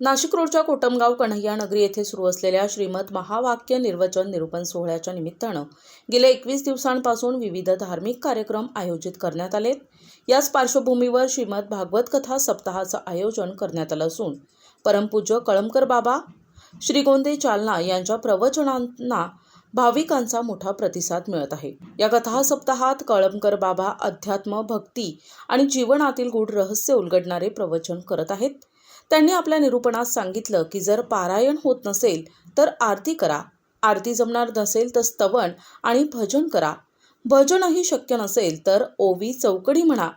नाशिक रोडच्या कोटमगाव कन्हैया नगरी येथे सुरू असलेल्या श्रीमद महावाक्य निर्वचन निरूपण सोहळ्याच्या निमित्तानं गेल्या एकवीस दिवसांपासून विविध धार्मिक कार्यक्रम आयोजित करण्यात आले याच पार्श्वभूमीवर श्रीमद भागवत कथा सप्ताहाचं आयोजन करण्यात आलं असून परमपूज्य कळमकर बाबा श्रीगोंदे चालना यांच्या प्रवचनांना भाविकांचा मोठा प्रतिसाद मिळत आहे. या कथा सप्ताहात कळमकर बाबा अध्यात्म भक्ती आणि जीवनातील गूढ रहस्य उलगडणारे प्रवचन करत आहेत. त्यांनी आपल्या निरूपणात सांगितलं की जर पारायण होत नसेल तर आरती करा. आरती जमणार नसेल तर स्तवन आणि भजन करा. भजनही शक्य नसेल तर ओवी चौकडी म्हणा.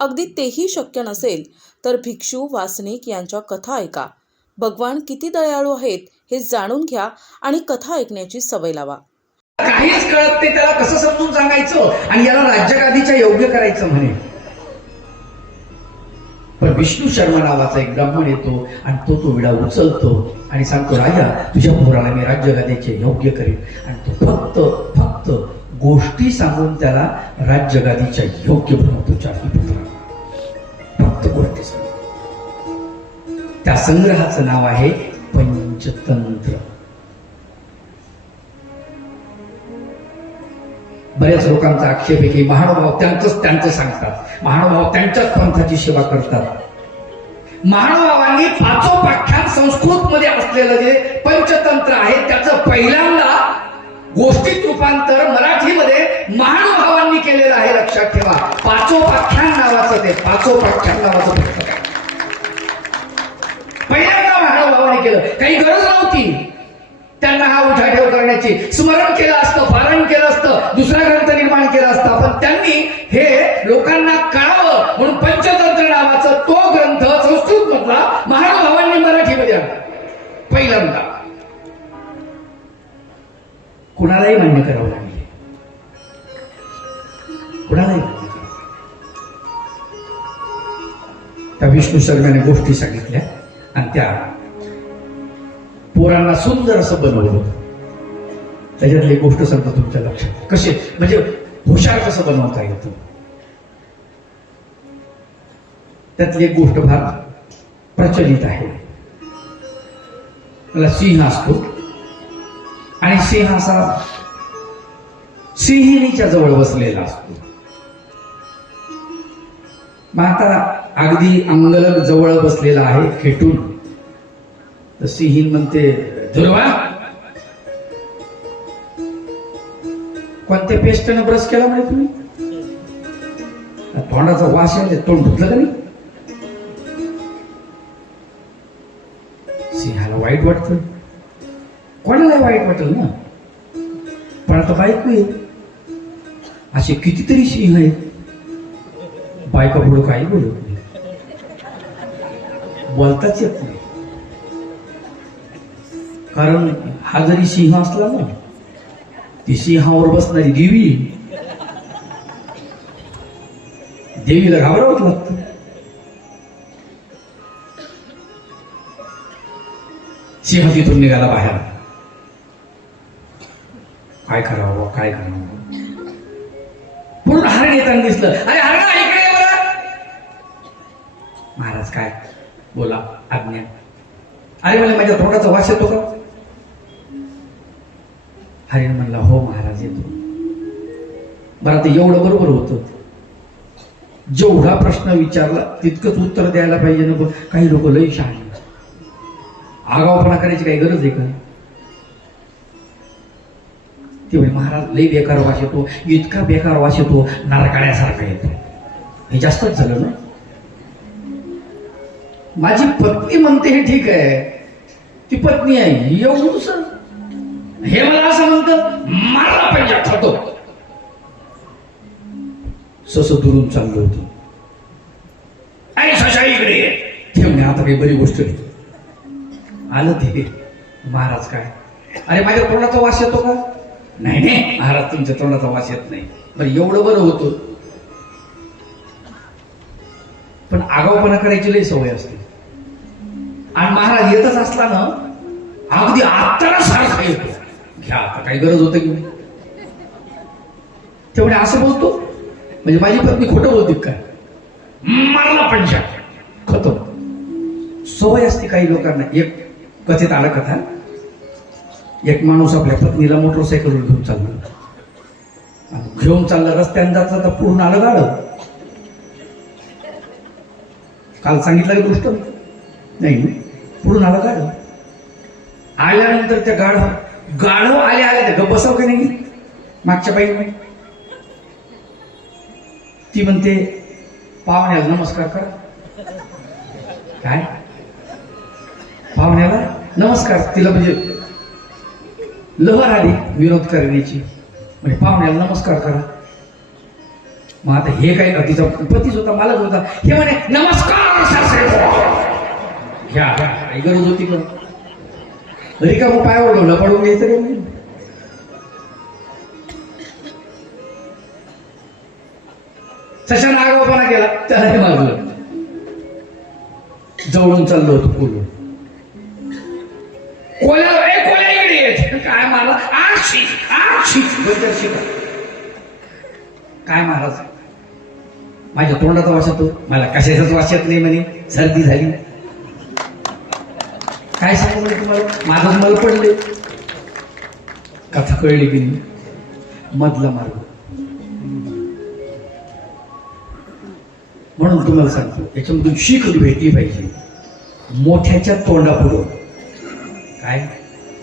अगदी तेही शक्य नसेल तर भिक्षू वासनिक यांच्या कथा ऐका. भगवान किती दयाळू आहेत हे जाणून घ्या आणि कथा ऐकण्याची सवय लावा. काहीच कळत ते त्याला कसं समजून सांगायचं? आणि याला राज्यगादीच्या योग्य करायचं म्हणे. पण विष्णू शर्मा नावाचा एक ब्राह्मण येतो आणि तो तो विडा उचलतो आणि सांगतो राजा तुझ्या पोराला मी राज्यगादीचे योग्य करेन. आणि तो फक्त फक्त गोष्टी सांगून त्याला राज्यगादीच्या योग्य बनवतो चारही पुत्र फक्त गोष्टी सांगून. त्या संग्रहाचं नाव आहे पंचतंत्र. बऱ्याच लोकांचा आक्षेप आहे की महानुभाव त्यांचंच त्यांचं सांगतात. महानुभाव त्यांच्याच पंथाची सेवा करतात. महानुभावांनी पाचोपाख्यान संस्कृत मध्ये असलेलं जे पंचतंत्र आहे त्याचं पहिल्यांदा गोष्टीत रूपांतर मराठीमध्ये महानुभावांनी केलेलं आहे लक्षात ठेवा. पाचोपाख्यान नावाचं ते पाचोपाख्यान नावाचं पुस्तक आहे. पहिल्यांदा महानुभावाने केलं. काही गरज नव्हती. त्यांना हा उठाठेव करण्याची. स्मरण केलं असतं फार कुणालाही त्या विष्णू शर्माने गोष्टी सांगितल्या आणि त्या पोरांना सुंदर असं बनवलं. त्याच्यातली एक गोष्ट सांगतो तुमच्या लक्षात. कसे? म्हणजे हुशार कसं बनवता येतं? त्यातली एक गोष्ट फार प्रचलित आहे. मला सिंह असतो. आणि सिंह असा सिंहिणीच्या जवळ बसलेला असतो. मग आता अगदी अंगलग जवळ बसलेला आहे खेटून. तर सिंहीन म्हणते दुर्वा कोणत्या पेस्टनं ब्रश केला म्हणजे तुम्ही? तोंडाचा वास आहे तोंड धुतलं का नाही? सिंहाला वाईट वाटतं. कोणाला वाईट वाटेल ना? पण आता बायको आहे. असे कितीतरी सिंह आहेत. बायका पुढं काही बोलत नाही. बोलताच येत नाही. कारण हा जरी सिंह असला ना ती सिंहावर बसणारी देवी देवीला घाबरावंच लागतं. सिंह तिथून निघाला बाहेर. काय करावं काय करावं? पूर्ण हरण येताना दिसलं. अरे हरण इकडे. महाराज काय? बोला आज्ञा. अरे मला माझ्या तोंडाचा वास येतो का? हरिण म्हणला हो महाराज येतो. बरं ते एवढं बरोबर होतं. जेवढा प्रश्न विचारला तितकंच उत्तर द्यायला पाहिजे नको काही लोक लई शहाणे आगावपणा करायची काही गरज आहे का? ते म्हणे महाराज लई बेकार वास येतो. इतका बेकार वास येतो. नारकाड्यासारखा येतो. हे जास्तच झालं ना? माझी पत्नी म्हणते हे ठीक आहे. ती पत्नी आहे एवढं दुसरं. हे मला असं म्हणत मारला पाहिजे खातो सस दुरून चाललो होतं. आणि सशा इकडे ये. आता काही बरी गोष्ट नाही आलं ते. महाराज काय? अरे माझ्या तोंडाचा वास येतो का? नाही नाही महाराज तुमच्या तोंडाचा वास येत नाही. पण एवढं बरं होतं. पण आगावपणा करायची लई सवय असते. आणि महाराज येतच असला ना अगदी आत्ताला सारखा येतो. घ्या आता काही गरज होतं की नाही? तेवढे असं बोलतो म्हणजे माझी पत्नी खोटं बोलते काय मारला पंजा. खतो सवय असते काही लोकांना. एक कथेत आलं कथा. एक माणूस आपल्या पत्नीला मोटरसायकलवर घेऊन चालला. घेऊन चालला रस्त्याने जात जाता पूर्ण आलं गाडं. काल सांगितलं की गोष्ट? नाही पुढून आलं गाडं आल्यानंतर त्या गाढ गाढव आले आले ते बसव की नाही? मागच्या बाई ती म्हणते पाहुण्याला नमस्कार करा. काय? पाहुण्याला नमस्कार. तिला म्हणजे लहर आली विरोध करण्याची. म्हणजे पाहुण्याला नमस्कार करा. मग आता हे काय तिचा पतीच होता मालक होता. हे म्हणे नमस्कार सासरे. घ्या गरज होती का रिकामं पाय ओढवलं पडून घ्यायचं का सशाने सशानं केला. त्याला हे मारलं जवळून चाललो होतो पूर्व कोल्या ए कोल्या इकडे येत काय मारला? आक्षी आक्षी बद्दल शिका काय महाराज माझ्या तोंडाचा वास येतो. मला कशाचाच वास येत नाही म्हणे. सर्दी झाली. काय सांगू म्हणजे तुम्हाला? माझं मला पडले. कथा कळली की नाही? मधला मार्ग. म्हणून तुम्हाला सांगतो याच्यामधून शीख भेटली पाहिजे. मोठ्याच्या तोंडापुढं. काय?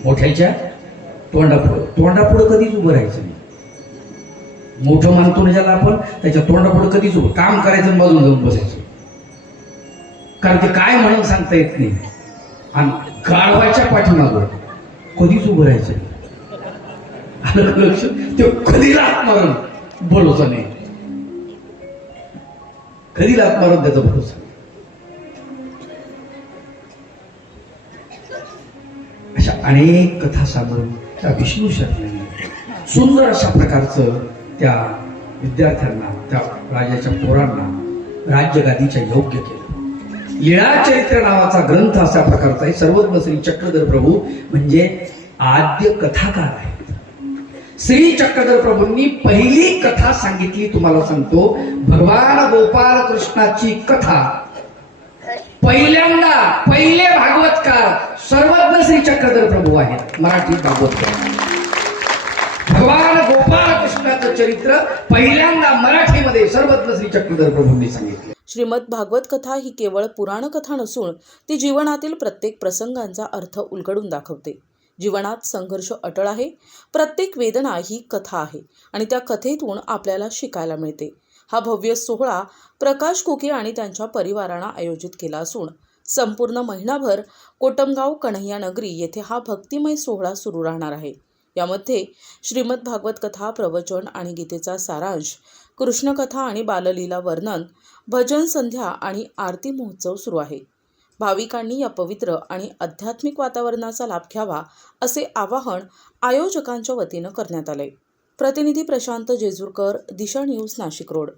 मोठ्याच्या तोंडापुढं. तोंडापुढं कधीच उभं राहायचं नाही. मोठं मानतो ना ज्याला आपण त्याच्या तोंडापुढं कधीच उभं काम करायचं बाजून जाऊन बसायचं. कारण ते काय म्हणून सांगता येत नाही. आणि गाळवायच्या पाठीमागं कधीच उभं राहायचं आलं लक्ष ते कधी लात मारून नाही. कधी लात त्याचा भरोसा अशा अनेक कथा सांगून त्या विष्णू शर्माने सुंदर अशा प्रकारचं त्या विद्यार्थ्यांना त्या राजाच्या पोरांना राज्यगादीच्या योग्य केलं. लीळा चरित्र नावाचा ग्रंथ अशा प्रकारचा आहे. सर्वज्ञ श्री चक्रधर प्रभू म्हणजे आद्य कथाकार आहेत. श्री चक्रधर प्रभूंनी पहिली कथा सांगितली तुम्हाला सांगतो. भगवान गोपाल कृष्णाची कथा. पहिल्यांदा पहिले भागवतकार सर्वज्ञ श्री चक्रधर प्रभू आहेत. मराठी भागवतकार. भगवान गोपाल कृष्णाचं चरित्र पहिल्यांदा मराठीमध्ये सर्वज्ञ श्री चक्रधर प्रभूंनी सांगितले. श्रीमद भागवत कथा ही केवळ पुराण कथा नसून ती जीवनातील प्रत्येक प्रसंगांचा अर्थ उलगडून दाखवते. जीवनात संघर्ष अटळ आहे. प्रत्येक वेदना ही कथा आहे आणि त्या कथेतून आपल्याला शिकायला मिळते. हा भव्य सोहळा प्रकाश कुके आणि त्यांच्या परिवारानं आयोजित केला असून संपूर्ण महिनाभर कोटमगाव कन्हैया नगरी येथे हा भक्तिमय सोहळा सुरू राहणार आहे. यामध्ये श्रीमद भागवत कथा प्रवचन आणि गीतेचा सारांश कृष्णकथा आणि बाललीला वर्णन भजन संध्या आणि आरती महोत्सव सुरू आहे. भाविकांनी या पवित्र आणि आध्यात्मिक वातावरणाचा लाभ घ्यावा असे आवाहन आयोजकांच्या वतीनं करण्यात आले प्रतिनिधी प्रशांत जेजूरकर दिशा न्यूज नाशिक रोड.